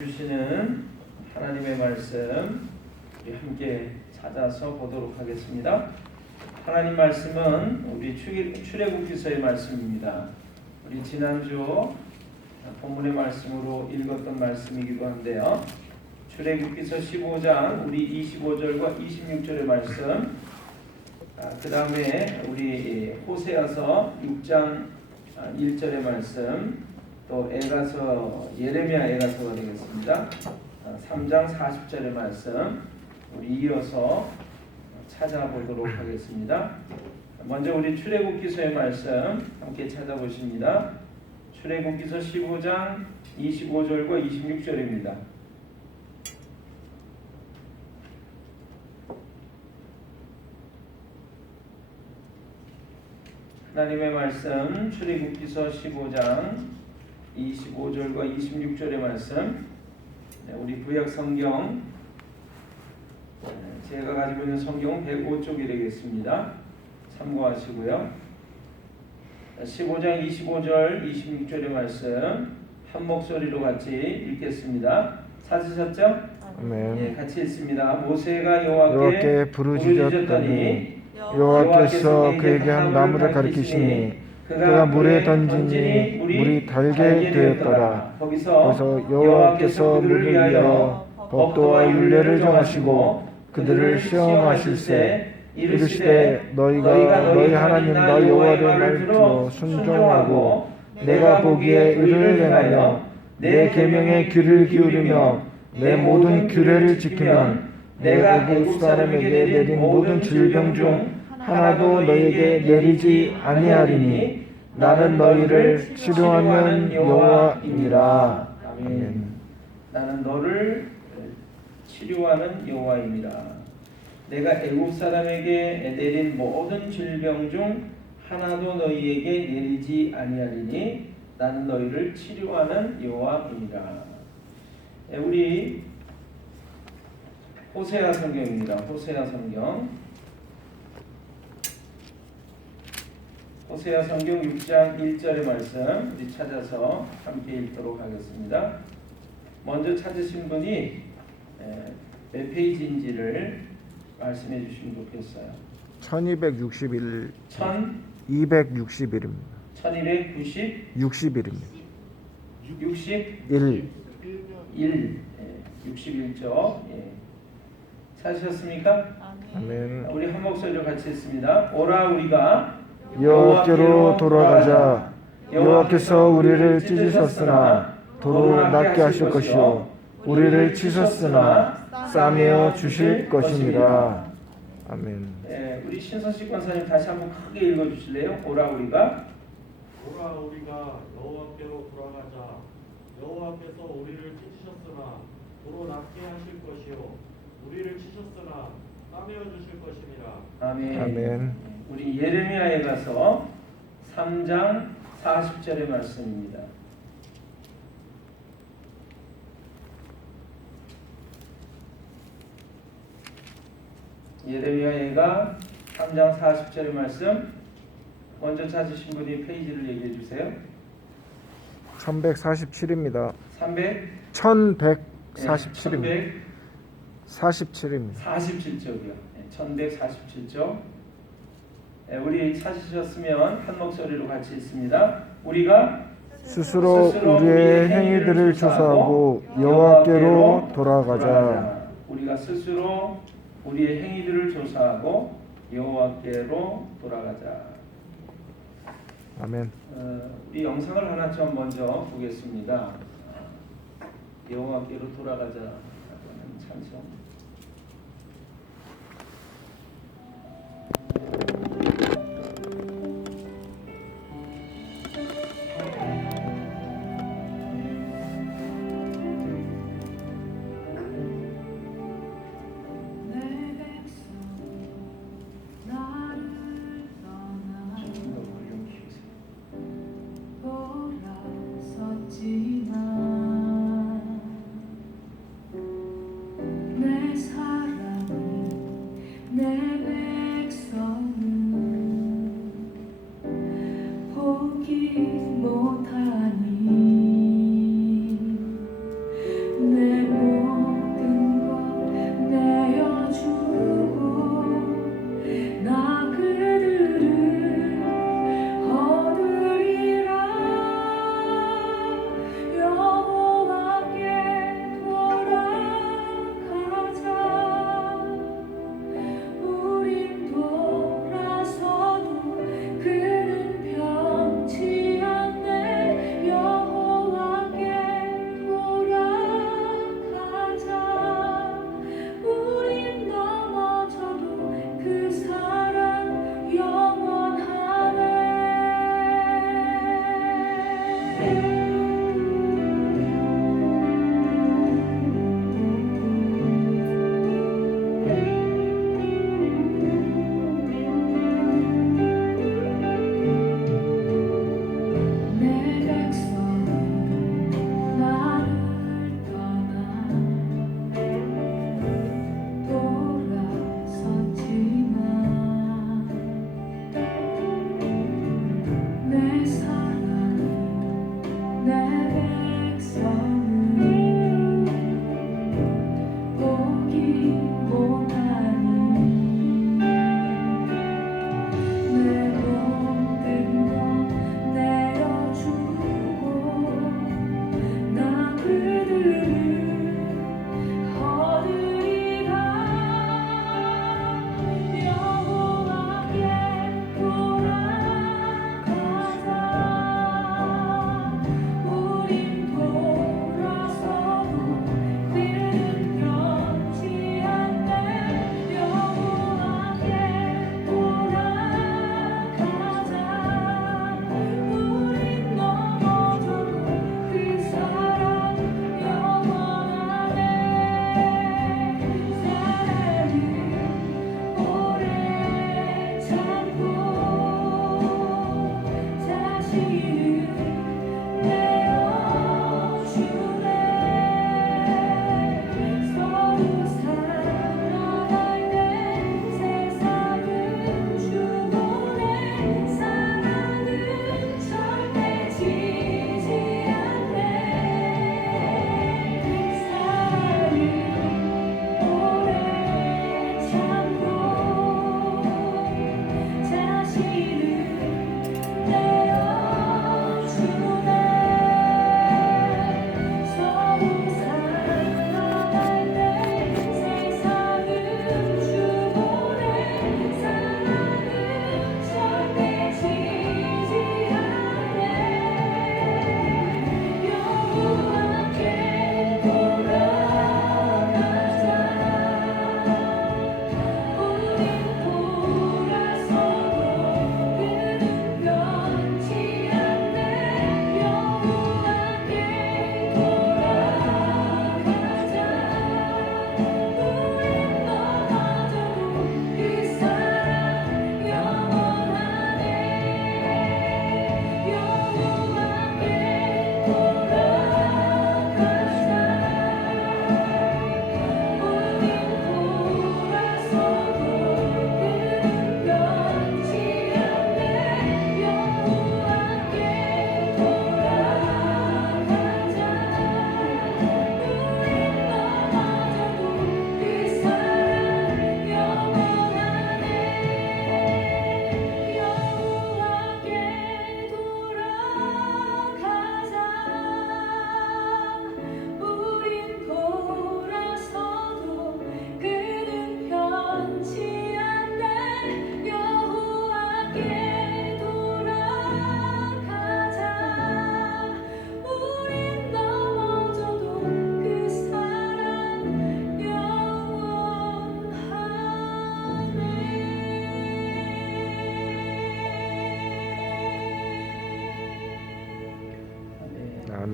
주시는 하나님의 말씀 우리 함께 찾아서 보도록 하겠습니다. 하나님 말씀은 우리 출애굽기서의 말씀입니다. 우리 지난주 본문의 말씀으로 읽었던 말씀이기도 한데요. 출애굽기서 15장 우리 25절과 26절의 말씀, 그 다음에 우리 호세아서 6장 1절의 말씀, 또 예레미야 애가서가 되겠습니다. 3장 40절의 말씀 우리 이어서 찾아보도록 하겠습니다. 먼저 우리 출애굽기서의 말씀 함께 찾아보십니다. 출애굽기서 15장 25절과 26절입니다. 하나님의 말씀 출애굽기서 15장 25절과 26절의 말씀, 우리 구약 성경, 제가 가지고 있는 성경은 105쪽이 되겠습니다. 참고하시고요. 15장 25절 26절의 말씀 한 목소리로 같이 읽겠습니다. 찾으셨죠? 네, 같이 읽습니다. 모세가 여호와께 부르짖었더니 여호와께서 그에게 한 나무를 가리키시니 그가 물에 던지니 물이 달게 되었더라. 거기서 여호와께서 그들을 위하여 법도와 율례를 정하시고 그들을 시험하실세 이르시되 너희가 너희 하나님 나 여호와의 말을 들어 순종하고 내가 보기에 의를 행하여 내 계명에 귀를 기울이며 내 모든 규례를 지키면 내가 애굽 사람에게 내린 모든 질병 중 하나도 너희에게 내리지 아니하리니 나는 너희를 치료하는 여호와이니라. 아멘. 나는 너를 치료하는 여호와이니라. 내가 애굽 사람에게 내린 모든 질병 중 하나도 너희에게 내리지 아니하리니 나는 너희를 치료하는 여호와이니라. 우리 호세아 성경입니다. 호세아 성경. 호세아 성경 6장 1절의 말씀 우리 찾아서 함께 읽도록 하겠습니다. 먼저 찾으신 분이 몇 페이지인지를 말씀해 주시면 좋겠어요. 1261 1261입니다. 61입니다. 61쪽. 찾으셨습니까? 아멘. 우리 한 목소리로 같이 했습니다. 오라 우리가 여호와께로 돌아가자. 여호와께서 우리를 찢으셨으나 도로 낫게 하실 것이요 우리를 치셨으나 싸매어 주실 것입니다. 아멘. 우리 신선식 권사님 다시 한번 크게 읽어주실래요? 오라 우리가 여호와께로 돌아가자. 여호와께서 우리를 찢으셨으나 도로 낫게 하실 것이요 우리를 치셨으나 싸매어 주실 것입니다. 아멘. 아멘. 우리 예레미야에 가서 3장 40절의 말씀입니다. 예레미야가 3장 40절의 말씀 먼저 찾으신 분이 페이지를 얘기해 주세요. 1147입니다. 1147입니다. 47입니다. 47쪽이요. 1147쪽. 우리 찾으셨으면 한 목소리로 같이 있습니다. 우리가 스스로 우리의 행위들을 조사하고 여호와께로 돌아가자. 우리가 스스로 우리의 행위들을 조사하고 여호와께로 돌아가자. 아멘. 우리 영상을 하나 좀 먼저 보겠습니다. 여호와께로 돌아가자 하는 찬송. 내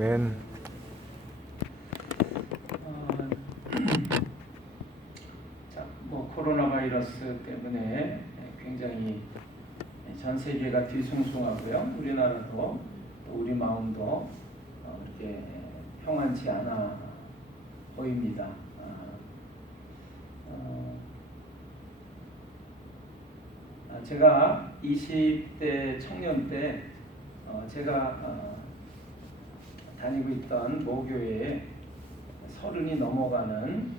아멘. 자, 뭐 코로나 바이러스 때문에 굉장히 전 세계가 뒤숭숭하고요. 우리나라도 또 우리 마음도 이렇게 평안치 않아 보입니다. 제가 20대 청년 때 제가 다니고 있던 모교회에 30이 넘어가는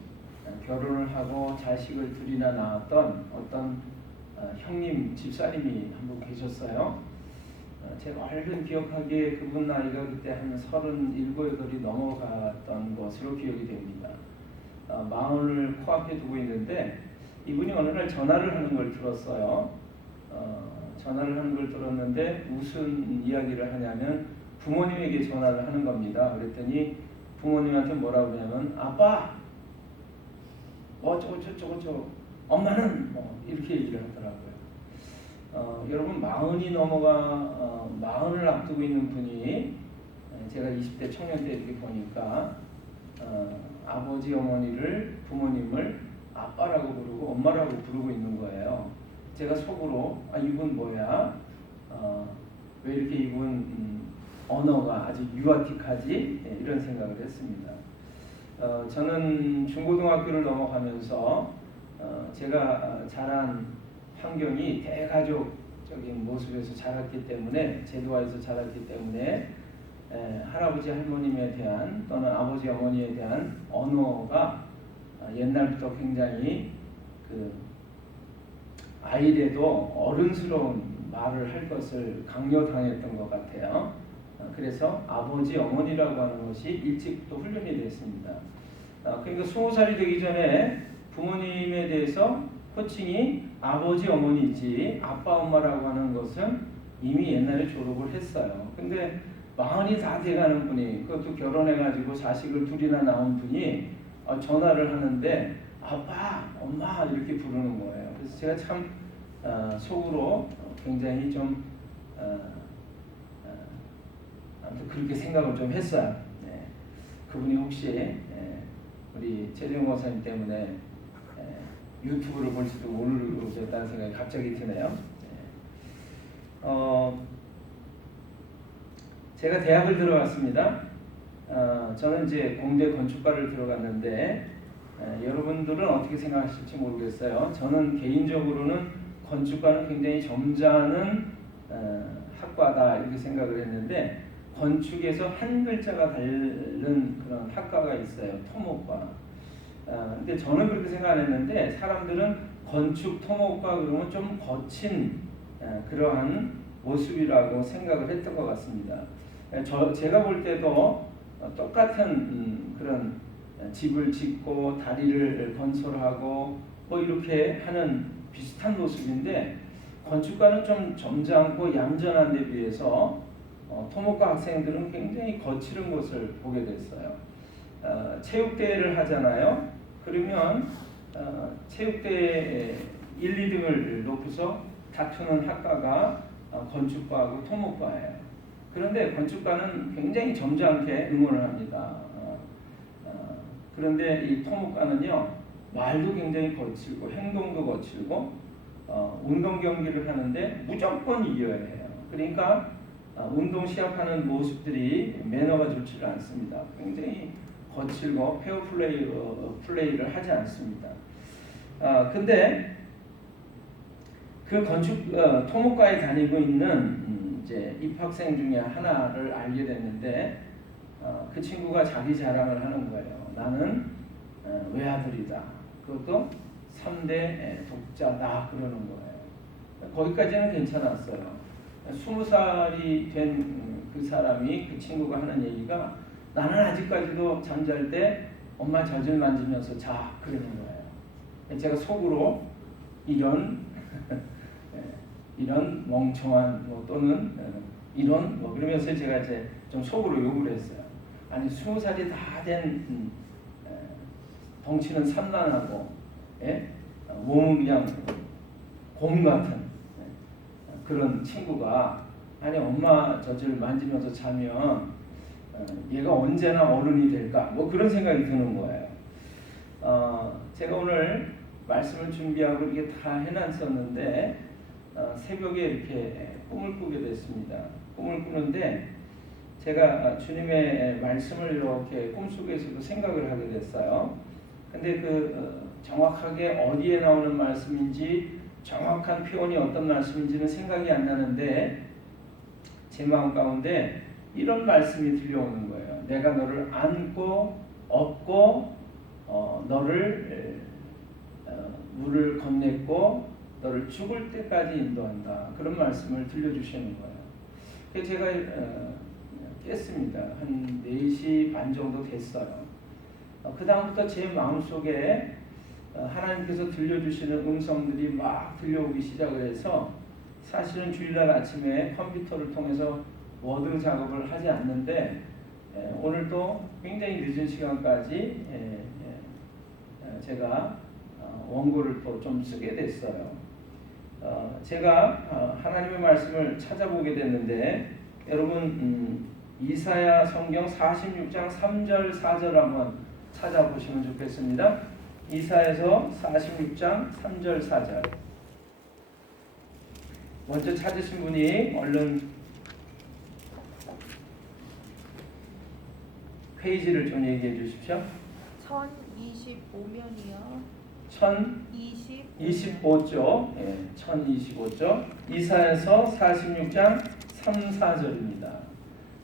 결혼을 하고 자식을 둘이나 낳았던 어떤 형님 집사님이 한 분 계셨어요. 제가 얼른 기억하기에 그분 나이가 그때 한 37, 8이 넘어갔던 것으로 기억이 됩니다. 마흔을 코앞에 두고 있는데 이분이 어느 날 전화를 하는 걸 들었어요. 전화를 하는 걸 들었는데 무슨 이야기를 하냐면 부모님에게 전화를 하는 겁니다. 그랬더니 부모님한테 뭐라고 하냐면 아빠 저거 엄마는 이렇게 얘기를 하더라고요. 여러분 마흔이 넘어가 마흔을 앞두고 있는 분이 제가 20대 청년 때 이렇게 보니까 아버지 어머니를 부모님을 아빠라고 부르고 엄마라고 부르고 있는 거예요. 제가 속으로 이분 뭐야? 왜 이렇게 이분 언어가 아주 유아틱하지? 이런 생각을 했습니다. 저는 중고등학교를 넘어가면서 제가 자란 환경이 대가족적인 모습에서 자랐기 때문에 제도화에서 자랐기 때문에 할아버지 할머님에 대한 또는 아버지 어머니에 대한 언어가 옛날부터 굉장히 아이래도 어른스러운 말을 할 것을 강요당했던 것 같아요. 그래서 아버지 어머니라고 하는 것이 일찍부터 훈련이 됐습니다. 그러니까 20살이 되기 전에 부모님에 대해서 호칭이 아버지 어머니지 아빠 엄마라고 하는 것은 이미 옛날에 졸업을 했어요. 근데 마흔이 다 돼가는 분이 그것도 결혼해가지고 자식을 둘이나 낳은 분이 전화를 하는데 아빠 엄마 이렇게 부르는 거예요. 그래서 제가 참 속으로 굉장히 좀 아무튼 그렇게 생각을 좀 했어요. 그분이 혹시 우리 최재형 목사님 때문에 유튜브를 볼지도 모르겠다는 생각이 갑자기 드네요. 제가 대학을 들어갔습니다. 저는 이제 공대 건축과를 들어갔는데 여러분들은 어떻게 생각하실지 모르겠어요. 저는 개인적으로는 건축과는 굉장히 점잖은 학과다 이렇게 생각을 했는데 건축에서 한 글자가 다른 그런 학과가 있어요. 토목과. 근데 저는 그렇게 생각 안 했는데 사람들은 건축 토목과 그러면 좀 거친 그러한 모습이라고 생각을 했던 것 같습니다. 제가 볼 때도 똑같은 그런 집을 짓고 다리를 건설하고 뭐 이렇게 하는 비슷한 모습인데 건축과는 좀 점잖고 얌전한 데 비해서 토목과 학생들은 굉장히 거칠은 것을 보게 됐어요. 체육대회를 하잖아요. 그러면 체육대회 1, 2등을 놓고서 다투는 학과가 건축과하고 토목과예요. 그런데 건축과는 굉장히 점잖게 응원을 합니다. 그런데 이 토목과는요 말도 굉장히 거칠고 행동도 거칠고 운동 경기를 하는데 무조건 이겨야 해요. 그러니까 운동 시합하는 모습들이 매너가 좋지를 않습니다. 굉장히 거칠고 페어 플레이를 하지 않습니다. 근데 그 건축 토목과에 다니고 있는 이제 입학생 중에 하나를 알게 됐는데 그 친구가 자기 자랑을 하는 거예요. 나는 외아들이다. 그것도 3대 독자다 그러는 거예요. 거기까지는 괜찮았어요. 20살이 된 그 사람이 그 친구가 하는 얘기가 나는 아직까지도 잠잘 때 엄마 젖을 만지면서 자 그러는 거예요. 제가 속으로 이런 멍청한 또는 이런 그러면서 제가 이제 좀 속으로 욕을 했어요. 아니 20살이 다 된 덩치는 산란하고 몸은 그냥 곰 같은 그런 친구가 아니 엄마 젖을 만지면서 자면 얘가 언제나 어른이 될까? 뭐 그런 생각이 드는 거예요. 제가 오늘 말씀을 준비하고 이렇게 다 해놨었는데 새벽에 이렇게 꿈을 꾸게 됐습니다. 꿈을 꾸는데 제가 주님의 말씀을 이렇게 꿈속에서도 생각을 하게 됐어요. 근데 정확하게 어디에 나오는 말씀인지 정확한 표현이 어떤 말씀인지는 생각이 안 나는데 제 마음 가운데 이런 말씀이 들려오는 거예요. 내가 너를 안고 업고 너를 물을 건넸고 너를 죽을 때까지 인도한다. 그런 말씀을 들려주시는 거예요. 그래서 제가 깼습니다. 한 4시 반 정도 됐어요. 그 다음부터 제 마음속에 하나님께서 들려주시는 음성들이 막 들려오기 시작을 해서 사실은 주일날 아침에 컴퓨터를 통해서 워드 작업을 하지 않는데 오늘도 굉장히 늦은 시간까지 제가 원고를 또 좀 쓰게 됐어요. 제가 하나님의 말씀을 찾아보게 됐는데 여러분 이사야 성경 46장 3절 4절 한번 찾아보시면 좋겠습니다. 이사야서 46장 3절 4절 먼저 찾으신 분이 얼른 페이지를 좀 얘기해 주십시오. 1025면이요. 1025쪽, 1025쪽 이사야서 46장 3, 4절입니다.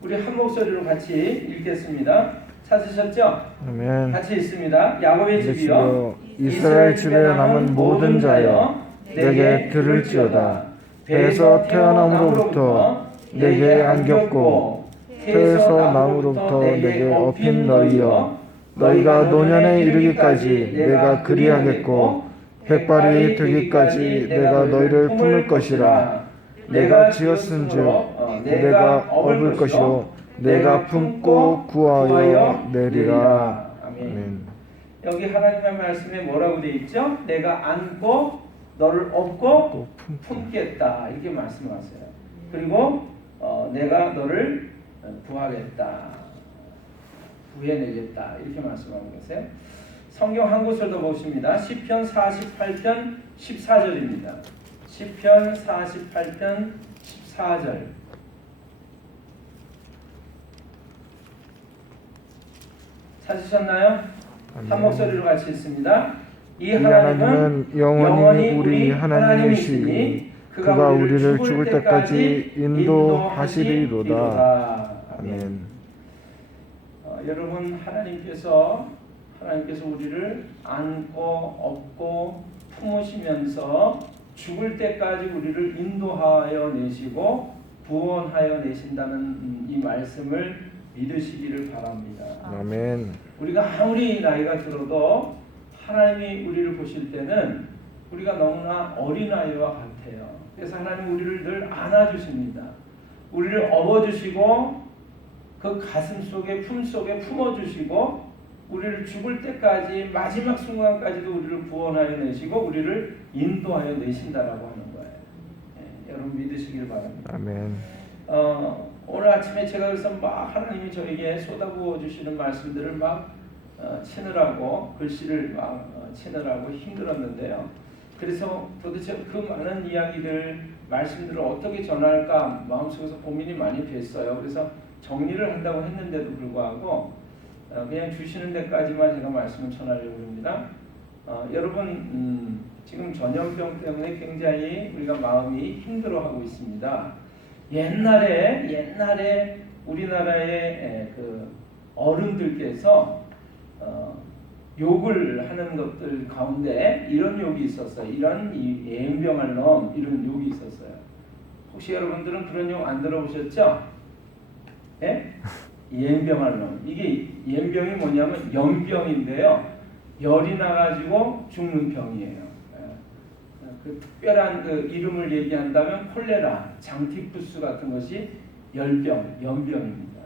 우리 한 목소리로 같이 읽겠습니다. 찾으셨죠? 아멘. 같이 읽습니다. 야곱의 집이여 이스라엘 집에 남은 모든 자여 내게 들을지어다. 배에서 태어남으로부터 내게 안겼고 태에서 남으로부터 내게 업힌 너희여 너희가 노년에 이르기까지 내가 그리하겠고 백발이 되기까지 내가 너희를 품을 것이라. 내가 지었은즉 내가 업을 것이요 내가 품고 구하여 내리라. 아멘. 여기 하나님의 말씀에 뭐라고 되어 있죠? 내가 안고 너를 업고 품겠다 이렇게 말씀하세요. 그리고 내가 너를 구하겠다. 구해내겠다 이렇게 말씀하는 것이에요. 성경 한 곳을 더 보십니다. 시편 48편 14절입니다. 시편 48편 14절 찾으셨나요? 한 목소리로 같이 읽습니다. 이 하나님은 영원히 우리 하나님이시니 그가 우리를 죽을 때까지 인도하시리로다. 아멘. 여러분 하나님께서 우리를 안고 업고 품으시면서 죽을 때까지 우리를 인도하여 내시고 구원하여 내신다는 이 말씀을 믿으시기를 바랍니다. 아멘. 우리가 아무리 나이가 들어도 하나님이 우리를 보실 때는 우리가 너무나 어린아이와 같아요. 그래서 하나님 우리를 늘 안아주십니다. 우리를 업어주시고 그 가슴 속에 품 속에 품어주시고 우리를 죽을 때까지 마지막 순간까지도 우리를 구원하여 내시고 우리를 인도하여 내신다라고 하는 거예요. 여러분 믿으시길 바랍니다. 아멘. 오늘 아침에 제가 그래서 막 하나님이 저에게 쏟아부어 주시는 말씀들을 막 치느라고 글씨를 막 치느라고 힘들었는데요. 그래서 도대체 그 많은 이야기들 말씀들을 어떻게 전할까 마음속에서 고민이 많이 됐어요. 그래서 정리를 한다고 했는데도 불구하고 그냥 주시는 데까지만 제가 말씀을 전하려고 합니다. 여러분 지금 전염병 때문에 굉장히 우리가 마음이 힘들어하고 있습니다. 옛날에 우리나라의 그 어른들께서 욕을 하는 것들 가운데 이런 욕이 있었어요. 이런 예병할 놈 이런 욕이 있었어요. 혹시 여러분들은 그런 욕 안 들어보셨죠? 예? 예병할 놈. 이게 예병이 뭐냐면 연병인데요. 열이 나가지고 죽는 병이에요. 그 특별한 그 이름을 얘기한다면 콜레라, 장티푸스 같은 것이 연병입니다.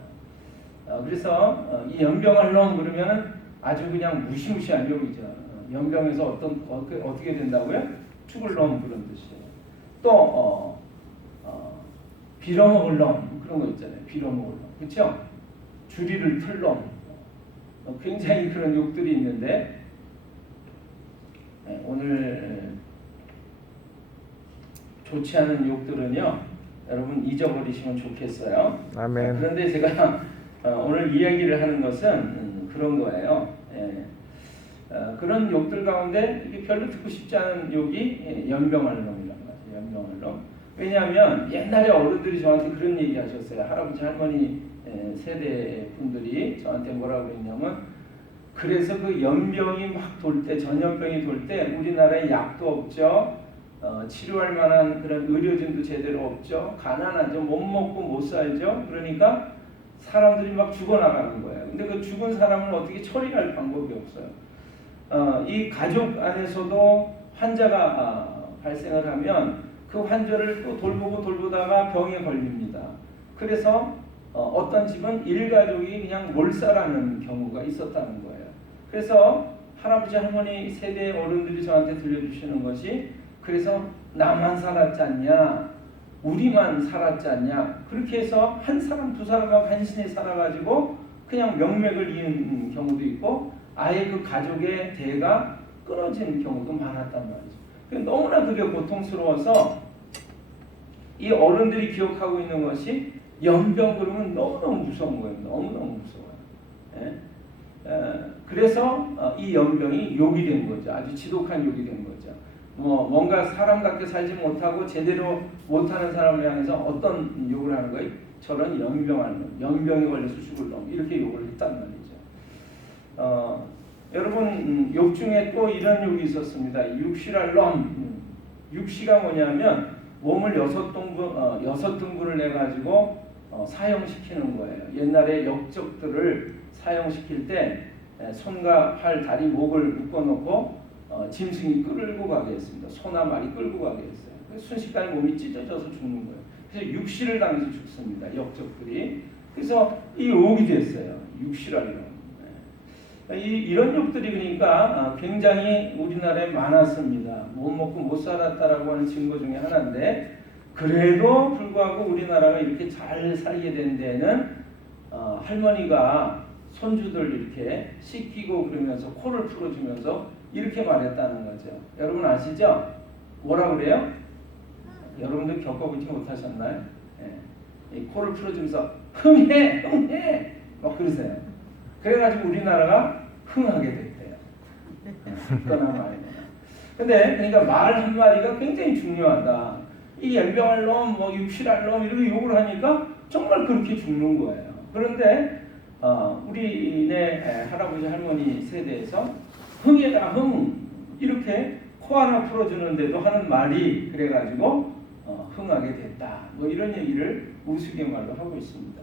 그래서 이 연병할 놈 그러면 아주 그냥 무시무시한 욕이죠. 연병에서 어떻게 된다고요? 죽을 놈 그런 뜻이에요. 또 빌어먹을 놈 그런 거 있잖아요. 빌어먹을 놈, 그렇죠? 주리를 틀놈, 굉장히 그런 욕들이 있는데 오늘 좋지 않은 욕들은요, 여러분 잊어버리시면 좋겠어요. 아멘. 그런데 제가 오늘 이야기를 하는 것은 그런 거예요. 그런 욕들 가운데 이게 별로 듣고 싶지 않은 욕이 연병알놈이라는 거죠. 연병알놈. 왜냐하면 옛날에 어른들이 저한테 그런 얘기 하셨어요. 할아버지 할머니 세대 분들이 저한테 뭐라고 그랬냐면, 그래서 그 연병이 막 돌 때, 전염병이 돌 때 우리나라에 약도 없죠. 치료할 만한 그런 의료진도 제대로 없죠. 가난하죠. 못 먹고 못 살죠. 그러니까 사람들이 막 죽어나가는 거예요. 근데 그 죽은 사람을 어떻게 처리할 방법이 없어요. 이 가족 안에서도 환자가 발생을 하면 그 환자를 또 돌보다가 병에 걸립니다. 그래서 어떤 집은 일가족이 그냥 몰살하는 경우가 있었다는 거예요. 그래서 할아버지 할머니 세대 어른들이 저한테 들려주시는 것이, 그래서 나만 살았지 않냐, 우리만 살았지 않냐, 그렇게 해서 한 사람 두 사람하고 간신히 살아가지고 그냥 명맥을 이은 경우도 있고 아예 그 가족의 대가 끊어지는 경우도 많았단 말이죠. 너무나 그게 고통스러워서 이 어른들이 기억하고 있는 것이, 연병 그러면 너무너무 무서운 거예요. 너무너무 무서워요. 그래서 이 연병이 욕이 된 거죠. 아주 지독한 욕이 된 거죠. 뭔가 사람답게 살지 못하고 제대로 못하는 사람을 향해서 어떤 욕을 하는 거예요? 저런 연병하는 놈, 연병에 걸려서 죽을 놈, 이렇게 욕을 했단 말이죠. 여러분, 욕 중에 또 이런 욕이 있었습니다. 육실할 놈. 육시가 뭐냐면 몸을 여섯 등분을 내가지고 사형시키는 거예요. 옛날에 역적들을 사형시킬 때 손과 팔, 다리, 목을 묶어놓고 짐승이 끌고 가게 했습니다. 소나 말이 끌고 가게 했어요. 순식간에 몸이 찢어져서 죽는 거예요. 그래서 육시를 당해서 죽습니다. 역적들이. 그래서 이 욕이 됐어요. 육시라는. 이런 욕들이 그러니까 굉장히 우리나라에 많았습니다. 못 먹고 못 살았다라고 하는 증거 중에 하나인데, 그래도 불구하고 우리나라가 이렇게 잘 살게 된 데는 할머니가 손주들 이렇게 씻기고 그러면서 코를 풀어주면서 이렇게 말했다는 거죠. 여러분 아시죠? 뭐라 그래요? 여러분들 겪어보지 못하셨나요? 이 코를 풀어주면서 흥해 막 그러세요. 그래가지고 우리나라가 흥하게 됐대요. 그거나 말이구나. 근데 그러니까 말 한마디가 굉장히 중요하다. 이 연병할 놈, 뭐 육실할 놈 이렇게 욕을 하니까 정말 그렇게 죽는 거예요. 그런데 우리네 할아버지 할머니 세대에서 흥해라 흥 이렇게 코 하나 풀어주는데도 하는 말이 그래가지고 흥하게 됐다. 뭐 이런 얘기를 우스갯말로 하고 있습니다.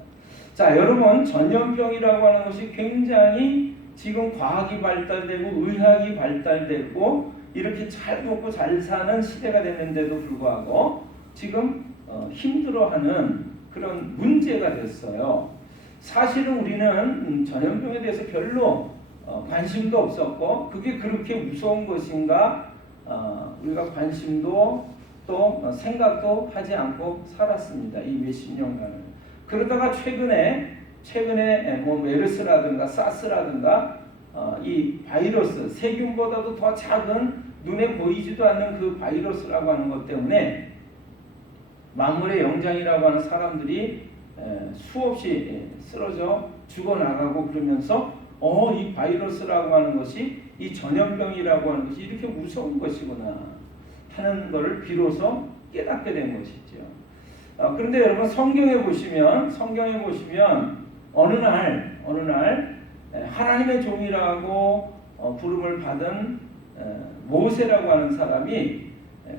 자, 여러분, 전염병이라고 하는 것이 굉장히 지금 과학이 발달되고 의학이 발달되고 이렇게 잘 먹고 잘 사는 시대가 됐는데도 불구하고 지금 힘들어하는 그런 문제가 됐어요. 사실은 우리는 전염병에 대해서 별로 관심도 없었고 그게 그렇게 무서운 것인가 우리가 관심도 또 생각도 하지 않고 살았습니다. 이 몇십 년간은. 그러다가 최근에 뭐 메르스라든가 사스라든가 이 바이러스, 세균보다도 더 작은 눈에 보이지도 않는 그 바이러스라고 하는 것 때문에 만물의 영장이라고 하는 사람들이 수없이 쓰러져 죽어나가고 그러면서 이 바이러스라고 하는 것이, 이 전염병이라고 하는 것이 이렇게 무서운 것이구나 하는 것을 비로소 깨닫게 된 것이죠. 그런데 여러분 성경에 보시면 어느 날 하나님의 종이라고 부름을 받은 모세라고 하는 사람이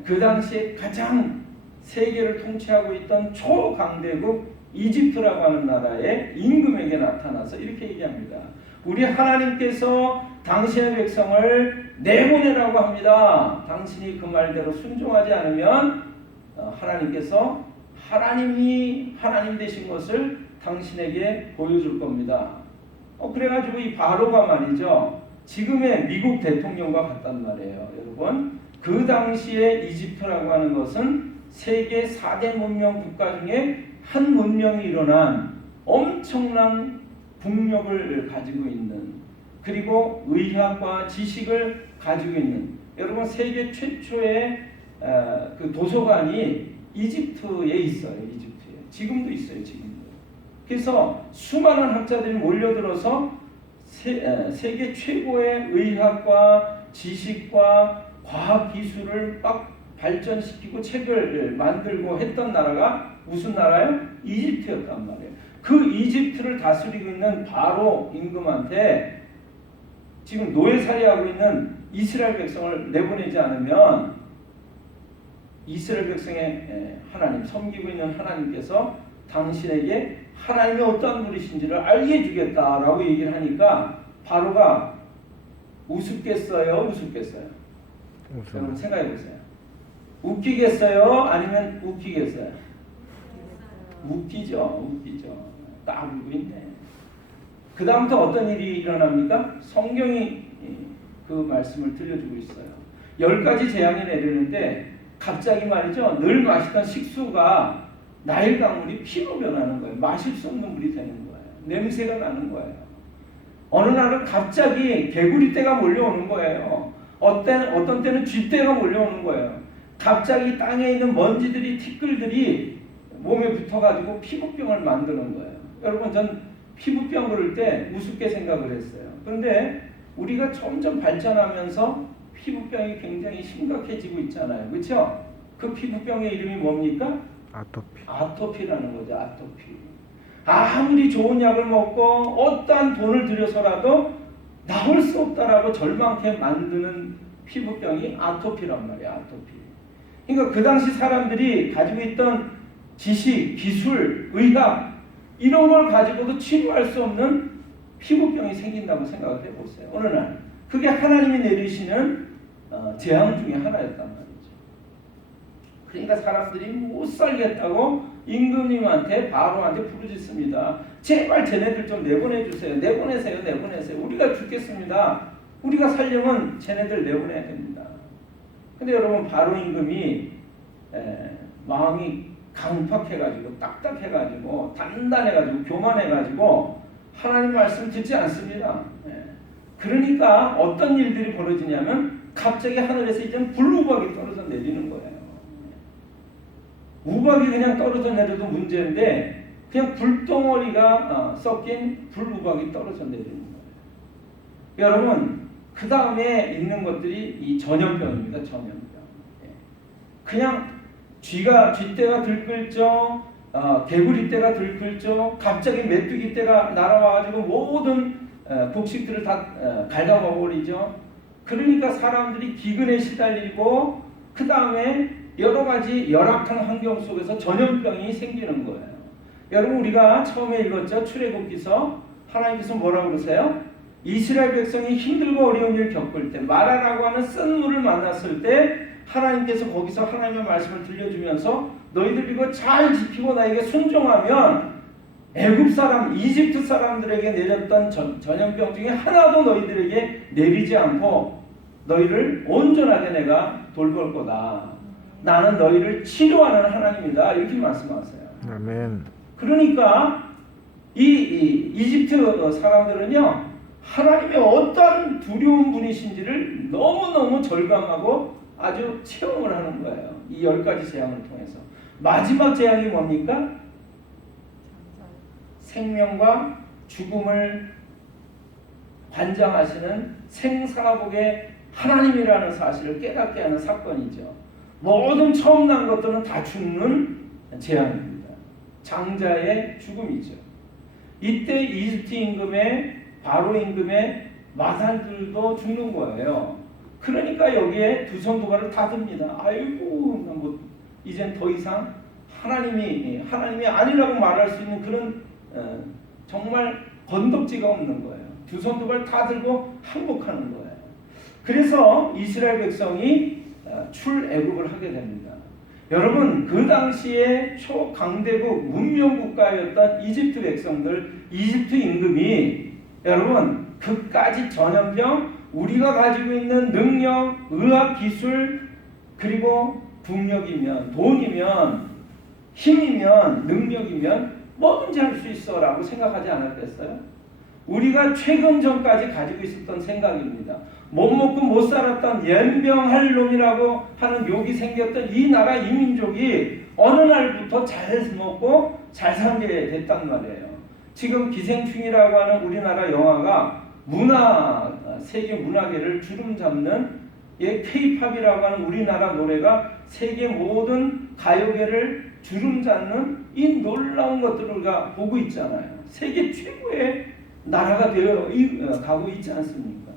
그 당시에 가장 세계를 통치하고 있던 초강대국 이집트라고 하는 나라의 임금에게 나타나서 이렇게 얘기합니다. 우리 하나님께서 당신의 백성을 내보내라고 합니다. 당신이 그 말대로 순종하지 않으면 하나님께서 하나님이 하나님 되신 것을 당신에게 보여줄 겁니다. 그래가지고 이 바로가 말이죠, 지금의 미국 대통령과 같단 말이에요. 여러분, 그 당시에 이집트라고 하는 것은 세계 4대 문명 국가 중에 한 문명이 일어난 엄청난 국력을 가지고 있는, 그리고 의학과 지식을 가지고 있는, 여러분 세계 최초의 그 도서관이 이집트에 있어요. 이집트에 지금도 있어요. 지금도. 그래서 수많은 학자들이 몰려들어서 세계 최고의 의학과 지식과 과학 기술을 막 발전시키고 책을 만들고 했던 나라가 무슨 나라예요? 이집트였단 말이에요. 그 이집트를 다스리고 있는 바로 임금한테 지금 노예살이하고 있는 이스라엘 백성을 내보내지 않으면 이스라엘 백성의 하나님, 섬기고 있는 하나님께서 당신에게 하나님이 어떠한 분이신지를 알게 해주겠다라고 얘기를 하니까 바로가 우습겠어요? 우습겠어요? 여러분 생각해 보세요. 웃기겠어요? 아니면 웃기겠어요? 웃기죠. 웃기죠. 딱 울고 있네. 그 다음부터 어떤 일이 일어납니까? 성경이 그 말씀을 들려주고 있어요. 10가지 재앙이 내리는데 갑자기 말이죠. 늘 마시던 식수가 나일 강물이 피로 변하는 거예요. 마실 수 없는 물이 되는 거예요. 냄새가 나는 거예요. 어느 날은 갑자기 개구리떼가 몰려오는 거예요. 어떤 때는 쥐떼가 몰려오는 거예요. 갑자기 땅에 있는 먼지들이, 티끌들이 몸에 붙어가지고 피부병을 만드는 거예요. 여러분, 전 피부병 그럴 때 우습게 생각을 했어요. 그런데 우리가 점점 발전하면서 피부병이 굉장히 심각해지고 있잖아요. 그렇죠? 그 피부병의 이름이 뭡니까? 아토피라는 거죠. 아토피. 아무리 좋은 약을 먹고 어떠한 돈을 들여서라도 나올 수 없다라고 절망케 만드는 피부병이 아토피란 말이에요. 아토피. 그러니까 그 당시 사람들이 가지고 있던 지식, 기술, 의학 이런 걸 가지고도 치료할 수 없는 피부병이 생긴다고 생각을 해보세요. 어느 날 그게 하나님이 내리시는 재앙 중에 하나였단 말이죠. 그러니까 사람들이 못 살겠다고 임금님한테 바로한테 부르짖습니다. 제발 쟤네들 좀 내보내주세요. 내보내세요. 우리가 죽겠습니다. 우리가 살려면 쟤네들 내보내야 됩니다. 근데 여러분 바로 임금이 마음이 강팍해가지고 딱딱해가지고 단단해가지고 교만해가지고 하나님 말씀 듣지 않습니다. 그러니까 어떤 일들이 벌어지냐면 갑자기 하늘에서 이제 불우박이 떨어져 내리는 거예요. 우박이 그냥 떨어져 내려도 문제인데 그냥 불덩어리가 섞인 불우박이 떨어져 내리는 거예요. 여러분 그 다음에 있는 것들이 이 전염병입니다. 전염병. 그냥 쥐떼가 들끓죠. 개구리떼가 들끓죠. 갑자기 메뚜기떼가 날아와가지고 모든 곡식들을 다 갉아먹어버리죠. 그러니까 사람들이 기근에 시달리고 그 다음에 여러 가지 열악한 환경 속에서 전염병이 생기는 거예요. 여러분 우리가 처음에 읽었죠. 출애굽기서 하나님께서 뭐라고 그러세요? 이스라엘 백성이 힘들고 어려운 일을 겪을 때 마라라고 하는 쓴 물을 만났을 때 하나님께서 거기서 하나님의 말씀을 들려주면서 너희들 이거 잘 지키고 나에게 순종하면 애굽 사람, 이집트 사람들에게 내렸던 전염병 중에 하나도 너희들에게 내리지 않고 너희를 온전하게 내가 돌볼 거다. 나는 너희를 치료하는 하나님이다. 이렇게 말씀하세요. 아멘. 그러니까 이 이집트 사람들은요 하나님의 어떤 두려운 분이신지를 너무너무 절감하고 아주 체험을 하는 거예요. 이 10가지 재앙을 통해서. 마지막 재앙이 뭡니까? 생명과 죽음을 관장하시는 생사복의 하나님이라는 사실을 깨닫게 하는 사건이죠. 모든 처음 난 것들은 다 죽는 재앙입니다. 장자의 죽음이죠. 이때 이집트 임금의 바로 임금의 마산들도 죽는 거예요. 그러니까 여기에 두 손 두 발을 다 듭니다. 아이고, 뭐 이젠 더 이상 하나님이 아니라고 말할 수 있는 그런 정말 건덕지가 없는 거예요. 두 손 두 발 다 들고 항복하는 거예요. 그래서 이스라엘 백성이 출애굽을 하게 됩니다. 여러분 그 당시에 초강대국 문명국가였던 이집트 백성들, 이집트 임금이 여러분 그까지 전염병, 우리가 가지고 있는 능력, 의학 기술, 그리고 국력이면, 돈이면, 힘이면, 능력이면 뭐든지 할 수 있어 라고 생각하지 않았겠어요? 우리가 최근 전까지 가지고 있었던 생각입니다. 못 먹고 못 살았던 연병할 놈이라고 하는 욕이 생겼던 이 나라 이민족이 어느 날부터 잘 먹고 잘 살게 됐단 말이에요. 지금 기생충이라고 하는 우리나라 영화가 세계 문화계를 주름잡는 K-팝이라고 하는 우리나라 노래가 세계 모든 가요계를 주름잡는 이 놀라운 것들을 우리가 보고 있잖아요. 세계 최고의 나라가 되어 가고 있지 않습니까?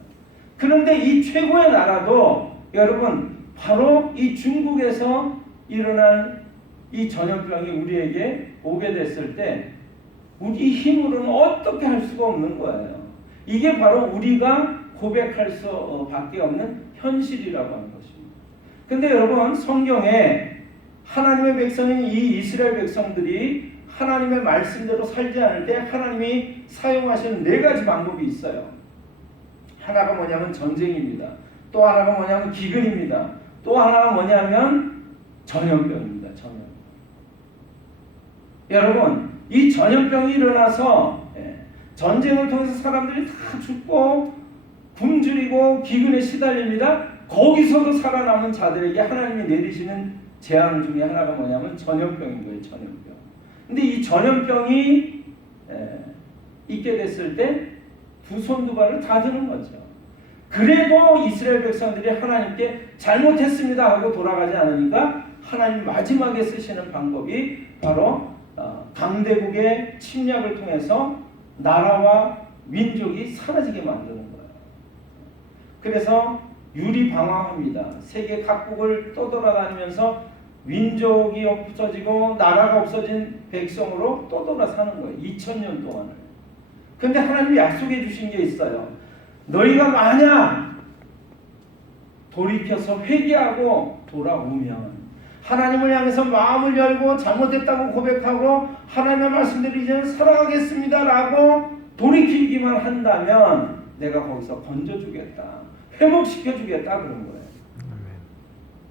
그런데 이 최고의 나라도 여러분 바로 이 중국에서 일어난 이 전염병이 우리에게 오게 됐을 때 우리 힘으로는 어떻게 할 수가 없는 거예요. 이게 바로 우리가 고백할 수밖에 없는 현실이라고 하는 것입니다. 근데 여러분 성경에 하나님의 백성인 이 이스라엘 백성들이 하나님의 말씀대로 살지 않을 때 하나님이 사용하시는 4가지 방법이 있어요. 하나가 뭐냐면 전쟁입니다. 또 하나가 뭐냐면 기근입니다. 또 하나가 뭐냐면 전염병입니다. 전염병. 여러분 이 전염병이 일어나서 전쟁을 통해서 사람들이 다 죽고 굶주리고 기근에 시달립니다. 거기서도 살아남은 자들에게 하나님이 내리시는 재앙 중에 하나가 뭐냐면 전염병인 거예요. 전염병. 근데 이 전염병이 있게 됐을 때 두 손 두 발을 다 드는 거죠. 그래도 이스라엘 백성들이 하나님께 잘못했습니다 하고 돌아가지 않으니까 하나님 마지막에 쓰시는 방법이 바로 강대국의 침략을 통해서 나라와 민족이 사라지게 만드는 거예요. 그래서 유리방황합니다. 세계 각국을 떠돌아다니면서 민족이 없어지고 나라가 없어진 백성으로 떠돌아 사는 거예요. 2000년 동안을. 근데 하나님이 약속해 주신 게 있어요. 너희가 만약 돌이켜서 회개하고 돌아오면 하나님을 향해서 마음을 열고 잘못했다고 고백하고 하나님의 말씀대로 이제는 살아가겠습니다 라고 돌이키기만 한다면 내가 거기서 건져주겠다. 회복시켜주겠다 그런 거예요.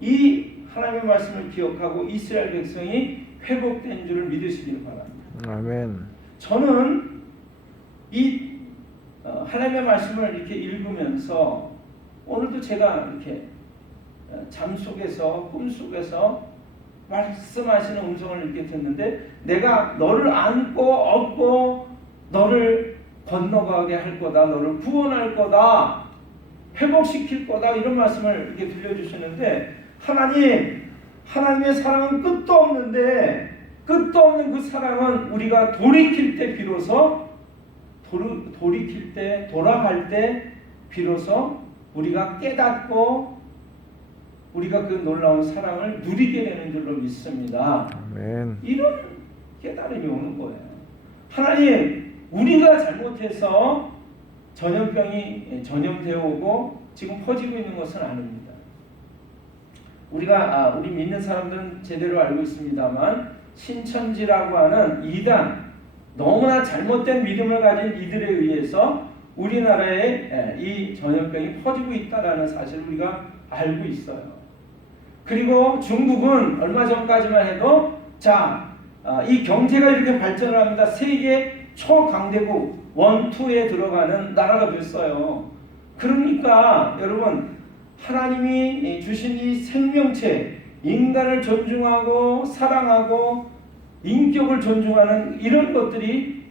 이 하나님의 말씀을 기억하고 이스라엘 백성이 회복된 줄을 믿으시길 바랍니다. 아멘. 저는 이 하나님의 말씀을 이렇게 읽으면서 오늘도 제가 이렇게 잠 속에서 꿈 속에서 말씀하시는 음성을 이렇게 듣는데 내가 너를 안고 업고 너를 건너가게 할 거다. 너를 구원할 거다. 회복시킬 거다. 이런 말씀을 이렇게 들려주시는데 하나님의 사랑은 끝도 없는데 끝도 없는 그 사랑은 우리가 돌이킬 때 비로소 돌아갈 때 비로소 우리가 깨닫고 우리가 그 놀라운 사랑을 누리게 되는 줄로 믿습니다. 아멘. 이런 깨달음이 오는 거예요. 하나님, 우리가 잘못해서 전염병이 전염되어 오고 지금 퍼지고 있는 것은 아닙니다. 우리 믿는 사람들은 제대로 알고 있습니다만 신천지라고 하는 이단, 너무나 잘못된 믿음을 가진 이들에 의해서 우리나라에 이 전염병이 퍼지고 있다는 사실을 우리가 알고 있어요. 그리고 중국은 얼마 전까지만 해도 이 경제가 이렇게 발전을 합니다. 세계 초강대국 1, 2에 들어가는 나라가 됐어요. 그러니까 여러분 하나님이 주신 이 생명체, 인간을 존중하고 사랑하고 인격을 존중하는 이런 것들이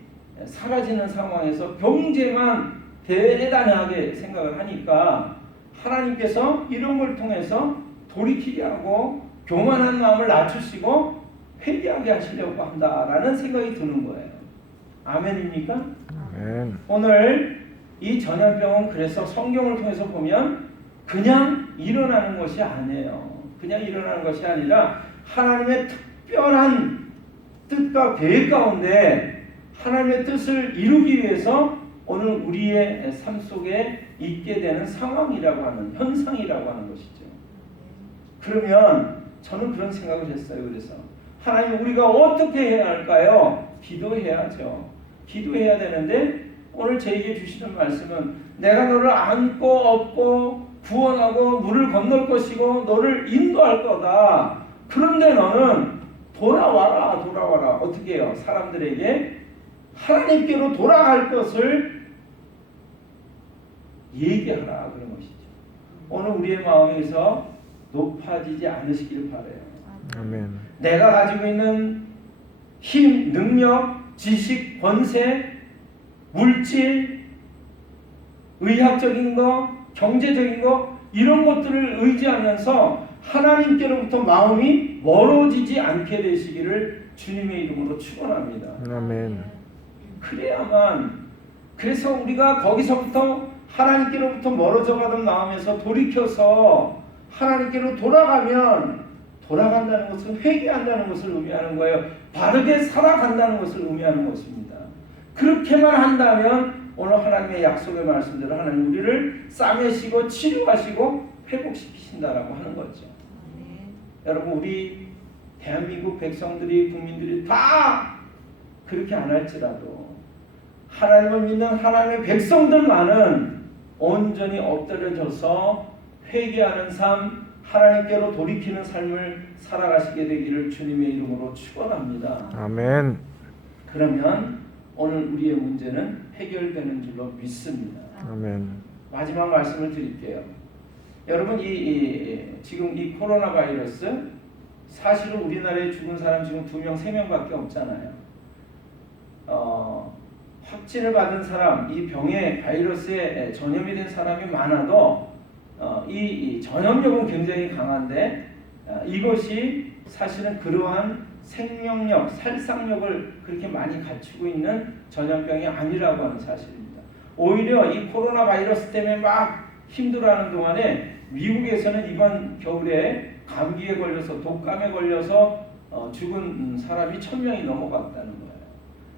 사라지는 상황에서 경제만 대단하게 생각을 하니까 하나님께서 이런 걸 통해서 돌이키게 하고 교만한 마음을 낮추시고 회개하게 하시려고 한다라는 생각이 드는 거예요. 아멘입니까? 아멘. 오늘 이 전염병은 그래서 성경을 통해서 보면 그냥 일어나는 것이 아니에요. 그냥 일어나는 것이 아니라 하나님의 특별한 뜻과 계획 가운데 하나님의 뜻을 이루기 위해서 오늘 우리의 삶 속에 있게 되는 상황이라고 하는, 현상이라고 하는 것이죠. 그러면 저는 그런 생각을 했어요. 그래서 하나님, 우리가 어떻게 해야 할까요? 기도해야죠. 기도해야 되는데 오늘 저에게 주시는 말씀은 내가 너를 안고 업고 구원하고 물을 건널 것이고 너를 인도할 거다. 그런데 너는 돌아와라. 어떻게 해요? 사람들에게 하나님께로 돌아갈 것을 얘기하라 그런 것이죠. 오늘 우리의 마음에서 높아지지 않으시길 바라요. 아멘. 내가 가지고 있는 힘, 능력, 지식, 권세, 물질, 의학적인 거, 경제적인 거 이런 것들을 의지하면서 하나님께로부터 마음이 멀어지지 않게 되시기를 주님의 이름으로 축원합니다. 아멘. 그래야만 그래서 우리가 거기서부터 하나님께로부터 멀어져 가던 마음에서 돌이켜서 하나님께로 돌아간다는 것은 회개한다는 것을 의미하는 거예요. 바르게 살아간다는 것을 의미하는 것입니다. 그렇게만 한다면 오늘 하나님의 약속의 말씀대로 하나님 우리를 싸매시고 치료하시고 회복시키신다라고 하는 거죠. 여러분 우리 대한민국 백성들이 국민들이 다 그렇게 안 할지라도 하나님을 믿는 하나님의 백성들만은 온전히 엎드려져서 회개하는 삶, 하나님께로 돌이키는 삶을 살아가시게 되기를 주님의 이름으로 축원합니다. 아멘. 그러면 오늘 우리의 문제는 해결되는 줄로 믿습니다. 아멘. 마지막 말씀을 드릴게요. 여러분 지금 이 코로나 바이러스 사실은 우리나라에 죽은 사람 지금 2명, 3명밖에 없잖아요. 확진을 받은 사람, 이 병의 바이러스에 전염이 된 사람이 많아도 이 전염력은 굉장히 강한데 이것이 사실은 그러한 생명력, 살상력을 그렇게 많이 갖추고 있는 전염병이 아니라고 하는 사실입니다. 오히려 이 코로나 바이러스 때문에 막 힘들어하는 동안에 미국에서는 이번 겨울에 감기에 걸려서 독감에 걸려서 죽은 사람이 1000명이 넘어갔다는 거예요.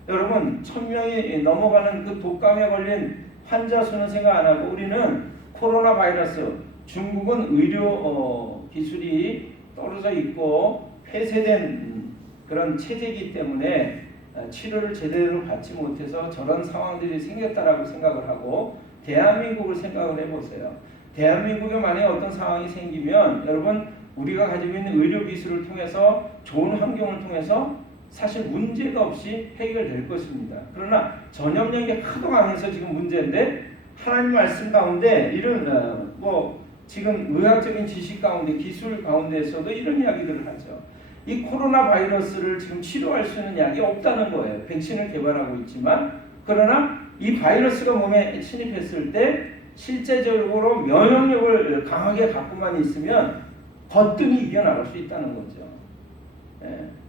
여러분 1000명이 넘어가는 그 독감에 걸린 환자 수는 생각 안 하고 우리는 코로나 바이러스 중국은 의료 기술이 떨어져 있고 폐쇄된 그런 체제이기 때문에 치료를 제대로 받지 못해서 저런 상황들이 생겼다라고 생각을 하고 대한민국을 생각을 해보세요. 대한민국에 만약에 어떤 상황이 생기면 여러분 우리가 가지고 있는 의료 기술을 통해서 좋은 환경을 통해서 사실 문제가 없이 해결될 것입니다. 그러나 전염력이 하도 강해서 지금 문제인데 하나님 말씀 가운데 이런 지금 의학적인 지식 가운데 기술 가운데에서도 이런 이야기들을 하죠. 이 코로나 바이러스를 지금 치료할 수 있는 약이 없다는 거예요. 백신을 개발하고 있지만 그러나 이 바이러스가 몸에 침입했을 때 실제적으로 면역력을 강하게 갖고만 있으면 거뜬히 이겨나갈 수 있다는 거죠.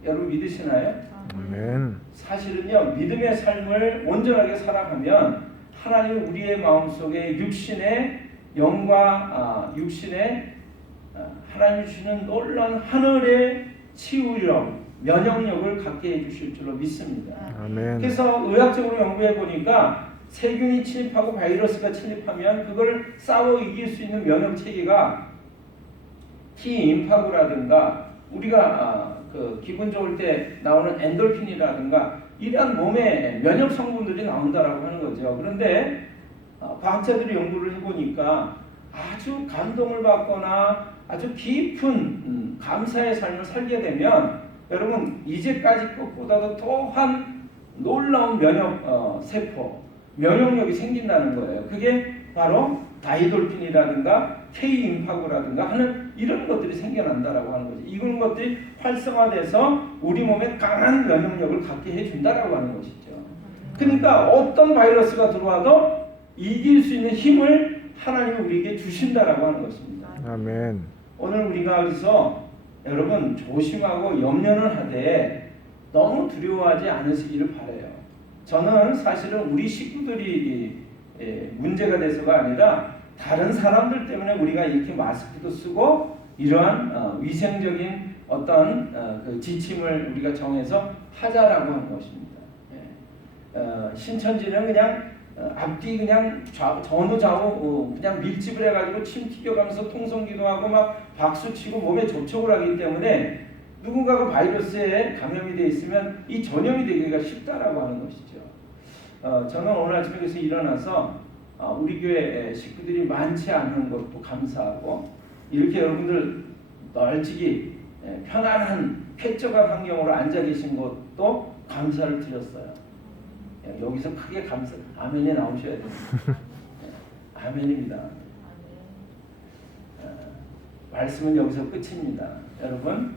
여러분 믿으시나요? 아멘. 사실은요 믿음의 삶을 온전하게 살아가면 하나님이 우리의 마음속에 육신의 영과 육신의 하나님이 주시는 놀라운 하늘의 치유력, 면역력을 갖게 해주실 줄로 믿습니다. 아멘. 그래서 의학적으로 연구해 보니까 세균이 침입하고 바이러스가 침입하면 그걸 싸워 이길 수 있는 면역 체계가 T임파구라든가 우리가 기분 좋을 때 나오는 엔돌핀이라든가 이러한 몸에 면역 성분들이 나온다라고 하는 거죠. 그런데 과학자들이 연구를 해보니까 아주 감동을 받거나 아주 깊은 감사의 삶을 살게 되면 여러분 이제까지 것보다도 더한 놀라운 면역 세포, 면역력이 생긴다는 거예요. 그게 바로 다이돌핀이라든가 K임파구라든가 하는 이런 것들이 생겨난다라고 하는 거죠. 이런 것들이 활성화돼서 우리 몸에 강한 면역력을 갖게 해준다라고 하는 것이죠. 그러니까 어떤 바이러스가 들어와도 이길 수 있는 힘을 하나님이 우리에게 주신다라고 하는 것입니다. 아멘. 오늘 우리가 여기서 여러분 조심하고 염려는 하되 너무 두려워하지 않으시기를 바라요. 저는 사실은 우리 식구들이 문제가 돼서가 아니라 다른 사람들 때문에 우리가 이렇게 마스크도 쓰고 이러한 위생적인 어떤 그 지침을 우리가 정해서 하자라고 하는 것입니다. 신천지는 그냥 앞뒤 그냥 전후 좌우 그냥 밀집을 해가지고 침 튀겨가면서 통성기도하고 막 박수치고 몸에 접촉을 하기 때문에 누군가가 바이러스에 감염이 되어 있으면 이 전염이 되기가 쉽다라고 하는 것이죠. 저는 오늘 아침에 그래서 일어나서 우리 교회 식구들이 많지 않은 것도 감사하고 이렇게 여러분들 널찍이 편안한 쾌적한 환경으로 앉아 계신 것도 감사를 드렸어요. 여기서 크게 감사 아멘이 나오셔야 됩니다. 아멘입니다. 말씀은 여기서 끝입니다. 여러분,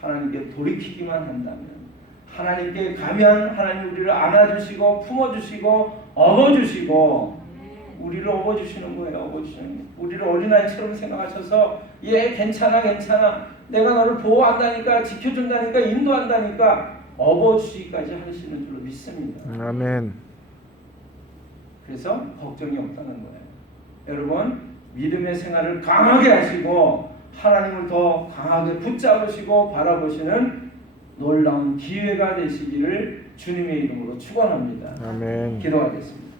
하나님께 돌이키기만 한다면, 하나님께 가면 하나님 우리를 안아주시고 품어주시고 업어주시고 우리를 업어주시는 거예요. 업어주시는, 우리를 어린아이처럼 생각하셔서 얘 괜찮아 내가 너를 보호한다니까, 지켜준다니까, 인도한다니까 업어주시기까지 하시는 줄로 믿습니다. 아멘. 그래서 걱정이 없다는 거예요. 여러분, 믿음의 생활을 강하게 하시고 하나님을 더 강하게 붙잡으시고 바라보시는 놀라운 기회가 되시기를 주님의 이름으로 축원합니다. 아멘. 기도하겠습니다.